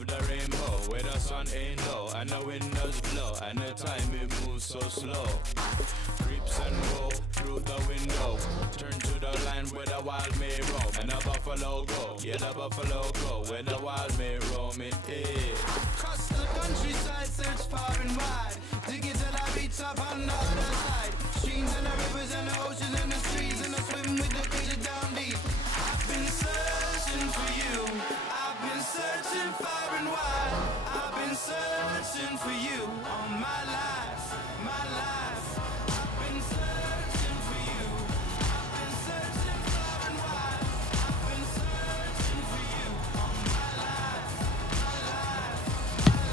of the rainbow, where the sun ain't low, and the windows blow, and the time it moves so slow. Creeps and go through the window, turn to the land where the wild may roam, and the buffalo go, yeah, the buffalo go, where the wild may roam it is. Cross the countryside, search far and wide, dig it till I reach up on the other side. Streams and the rivers and the oceans and the trees, and I swim with the fishes down deep. I've been searching for you, I've been searching far and wide, I've been searching for you all my life, my life. I've been searching for you, I've been searching far and wide, I've been searching for you all my life, my life, my life.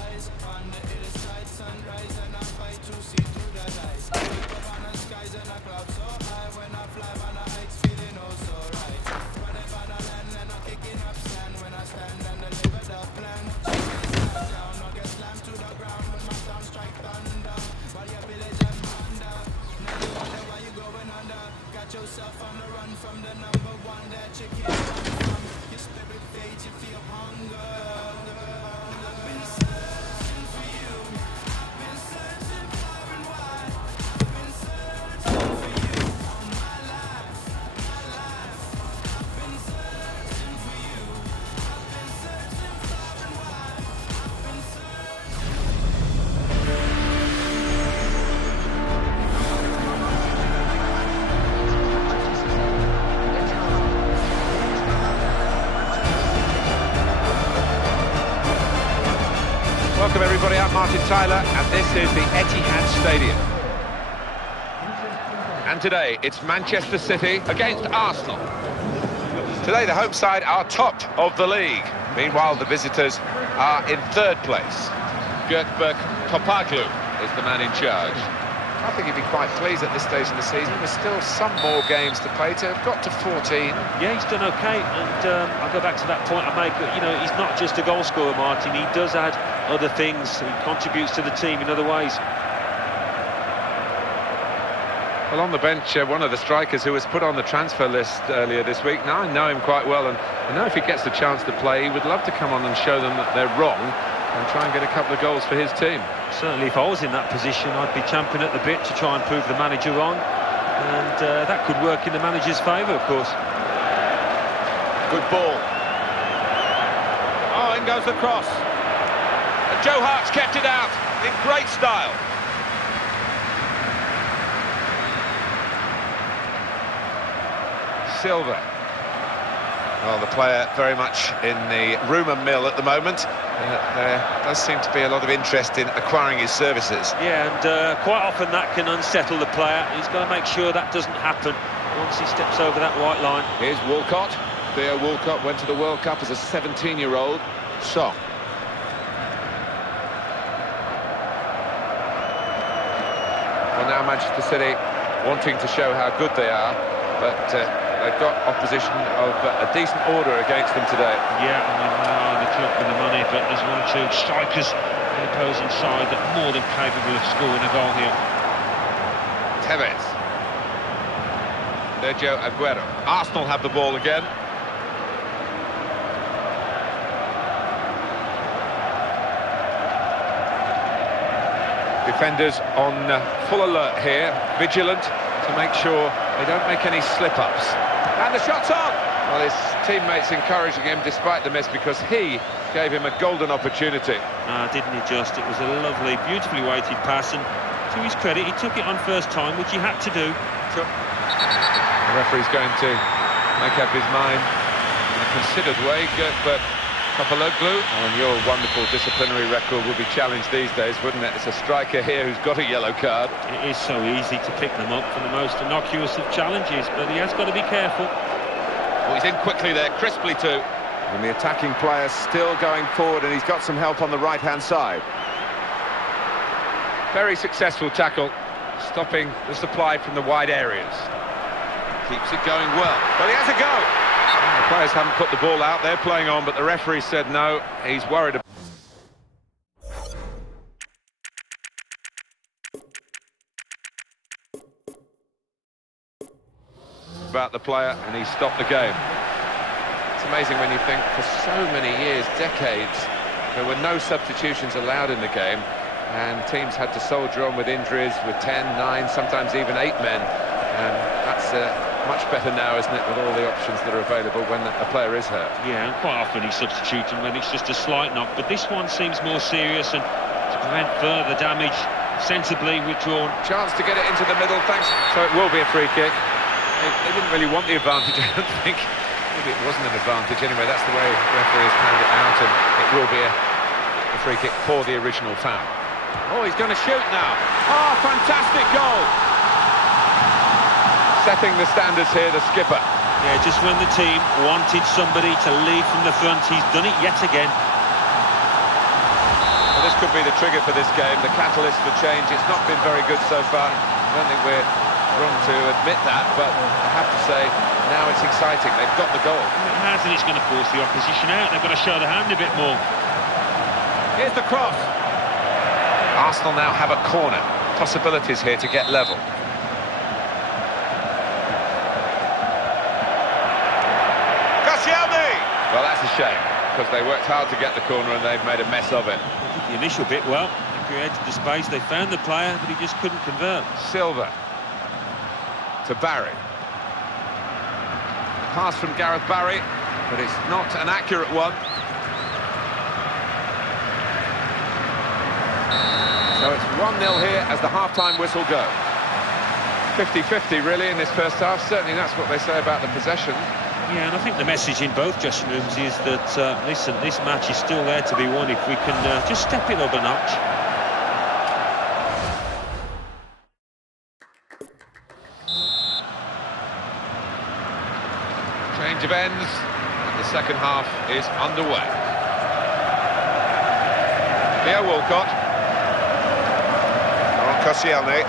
Eyes on the hillside, sunrise, and I fight to see through the lights. I wake up on the skies and I cloud so high, when I fly on the heights, feeling oh so right. Running on the land and I'm kicking up sand, when I stand and deliver the plan. Stand down, I get slammed to the ground when my sound strike thunder. While your village and wonder, now you wonder why you going under. Got yourself on the run from the number one that you can't run from. Your spirit fades, you feel hunger. I've been searching for you, I've been searching far and wide, I've been searching for you all my life, my life. I've been searching for you, I've been searching far and wide, I've been searching. Welcome everybody, I'm Martin Tyler and this is the Etihad Stadium. And today it's Manchester City against Arsenal. Today the home side are top of the league. Meanwhile the visitors are in third place. Gökberk Topaglu is the man in charge. I think he'd be quite pleased at this stage in the season. There's still some more games to play to. Have got to 14. Yeah, he's done okay, and I'll go back to that point I made. But you know, he's not just a goal scorer, Martin. He does add other things. He contributes to the team in other ways. Well, on the bench, one of the strikers who was put on the transfer list earlier this week. Now I know him quite well, and I know if he gets the chance to play, he would love to come on and show them that they're wrong and try and get a couple of goals for his team. Certainly, if I was in that position, I'd be champing at the bit to try and prove the manager wrong, and that could work in the manager's favour, of course. Good ball. Oh, in goes the cross. And Joe Hart's kept it out in great style. Silva. Well, the player very much in the rumour mill at the moment. There does seem to be a lot of interest in acquiring his services. Yeah, and quite often that can unsettle the player. He's got to make sure that doesn't happen once he steps over that white line. Here's Walcott. Theo Walcott went to the World Cup as a 17-year-old. Song. Well, now Manchester City wanting to show how good they are, but they've got opposition of a decent order against them today. Yeah, I mean, the club with the money, but there's one or two strikers on the opposing side that are more than capable of scoring a goal here. Tevez. Sergio Aguero. Arsenal have the ball again. Defenders on full alert here, vigilant to make sure they don't make any slip-ups. And the shot's on! Well, his teammates encouraging him despite the miss because he gave him a golden opportunity. Didn't he just? It was a lovely, beautifully weighted pass, and to his credit, he took it on first time, which he had to do. The referee's going to make up his mind in a considered way. Gökberk Topaglu, and your wonderful disciplinary record will be challenged these days, wouldn't it? It's a striker here who's got a yellow card. It is so easy to pick them up for the most innocuous of challenges, but he has got to be careful. Well, he's in quickly there, crisply too. And the attacking player still going forward, and he's got some help on the right-hand side. Very successful tackle, stopping the supply from the wide areas. Keeps it going well, but he has a go. The players haven't put the ball out, they're playing on, but the referee said no, he's worried about the player, and he stopped the game. It's amazing when you think for so many years, decades, there were no substitutions allowed in the game, and teams had to soldier on with injuries with 10, 9, sometimes even 8 men. And that's much better now, isn't it, with all the options that are available when a player is hurt. Yeah, and quite often he's substituting when it's just a slight knock, but this one seems more serious, and to prevent further damage, sensibly withdrawn. Chance to get it into the middle, thanks. So it will be a free kick. They didn't really want the advantage, I don't think. Maybe it wasn't an advantage anyway. That's the way the referee has planned it out, and it will be a free kick for the original foul. Oh, he's going to shoot now. Oh, fantastic goal! Setting the standards here, the skipper. Yeah, just when the team wanted somebody to lead from the front, he's done it yet again. Well, this could be the trigger for this game, the catalyst for change. It's not been very good so far. I don't think we're wrong to admit that, but I have to say, now it's exciting. They've got the goal. It has, and it's going to force the opposition out. They've got to show the hand a bit more. Here's the cross. Arsenal now have a corner. Possibilities here to get level. Well, that's a shame, because they worked hard to get the corner and they've made a mess of it. The initial bit, well, they created the space, they found the player, but he just couldn't convert. Silva to Barry. Pass from Gareth Barry, but it's not an accurate one. So it's 1-0 here as the half-time whistle goes. 50-50 really in this first half. Certainly that's what they say about the possession. Yeah, and I think the message in both dressing rooms is that, listen, this match is still there to be won if we can just step it up a notch. Change of ends, and the second half is underway. Leo Walcott. On Koscielny.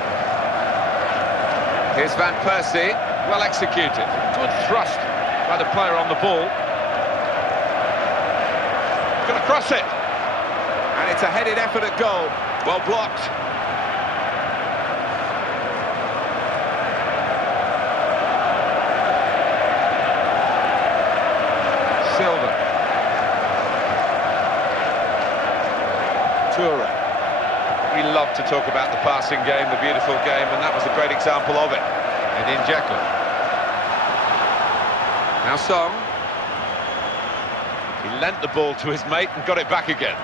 Here's Van Persie, well executed. Good thrust by the player on the ball. Going to cross it. And it's a headed effort at goal. Well blocked. Silva. Toure. We love to talk about the passing game, the beautiful game, and that was a great example of it. And in Jekyll. Now Song. He lent the ball to his mate and got it back again.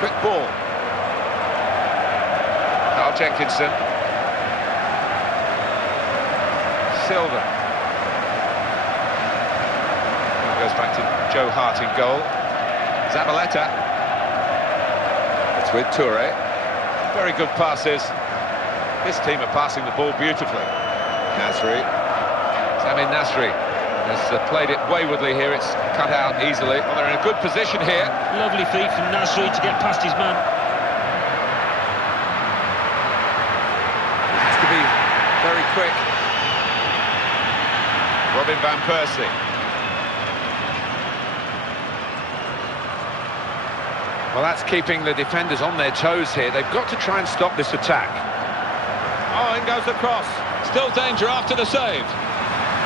Quick ball. Carl Jenkinson. Silva. Goes back to Joe Hart in goal. Zabaleta. It's with Toure. Very good passes. This team are passing the ball beautifully. Nasri. Samir Nasri has played it waywardly here. It's cut out easily. Well, they're in a good position here. Lovely feat from Nasri to get past his man. Has to be very quick. Robin Van Persie. Well, that's keeping the defenders on their toes here. They've got to try and stop this attack. Oh, in goes the cross. Still danger after the save.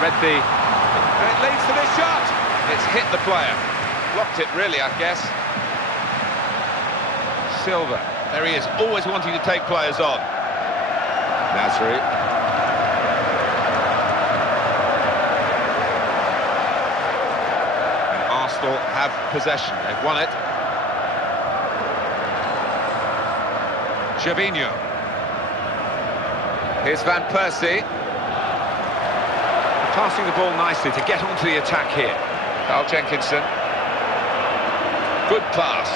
Read the... And it leads to this shot. It's hit the player. Blocked it, really, I guess. Silva. There he is, always wanting to take players on. Nasri. And Arsenal have possession. They've won it. Gervinho. Here's Van Persie. Passing the ball nicely to get onto the attack here. Carl Jenkinson. Good pass.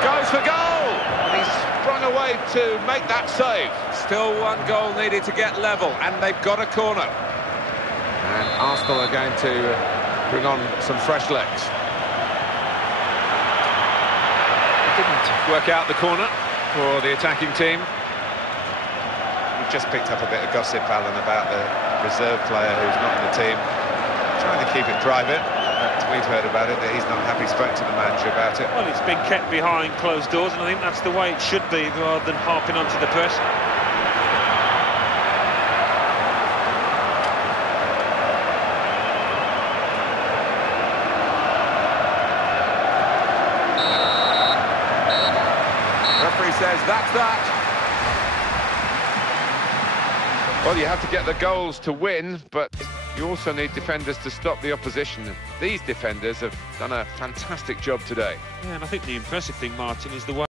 Goes for goal! And he's sprung away to make that save. Still one goal needed to get level, and they've got a corner. And Arsenal are going to bring on some fresh legs. Didn't work out the corner for the attacking team. We've just picked up a bit of gossip, Alan, about the reserve player who's not in the team. Trying to keep it private. We've heard about it, that he's not happy. Spoke to the manager about it. Well, it's been kept behind closed doors, and I think that's the way it should be, rather than harping onto the press. Referee says that's that. Well, you have to get the goals to win, but you also need defenders to stop the opposition. These defenders have done a fantastic job today. Yeah, and I think the impressive thing, Martin, is the way